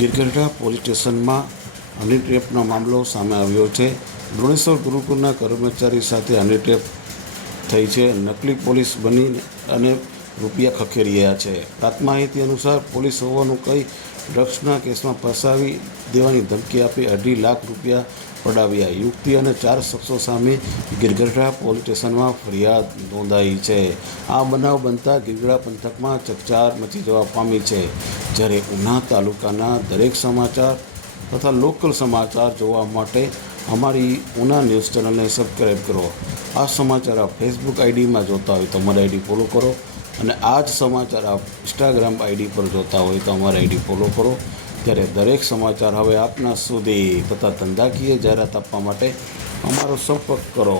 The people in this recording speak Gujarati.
ગિરગઢડા પોલીસ સ્ટેશનમાં હની ટ્રેપનો મામલો સામે આવ્યો છે. દ્રોણેશ્વર ગુરુકુળના કર્મચારી સાથે હની ટ્રેપ થઈ છે. નકલી પોલીસ બની અને રૂપિયા ખખેરી રહ્યા છે. પ્રાપ્ત માહિતી અનુસાર પોલીસ હોવાનું કહી ડ્રગ્સના કેસમાં ફસાવી દેવાની ધમકી આપી 2.5 લાખ રૂપિયા પડાવ્યા. યુવતી અને 4 શખ્સો સામે ગિરગઢડા પોલીસ સ્ટેશનમાં ફરિયાદ નોંધાઈ છે. આ બનાવ બનતા ગિરગઢડા પંથકમાં ચકચાર મચી જવા પામી છે. જ્યારે ઉના તાલુકાના દરેક સમાચાર તથા લોકલ સમાચાર જોવા માટે અમારી ઉના ન્યૂઝ ચેનલને સબસ્ક્રાઈબ કરો. આ સમાચાર આપ ફેસબુક આઈડીમાં જોતા હોય તો અમારી આઈડી ફોલો કરો, અને આ જ સમાચાર આપ ઇન્સ્ટાગ્રામ આઈડી પર જોતા હોય તો અમારી આઈડી ફોલો કરો. ત્યારે દરેક સમાચાર હવે આપના સુધી તથા ધંધાકીય જાહેરાત આપવા માટે અમારો સંપર્ક કરો.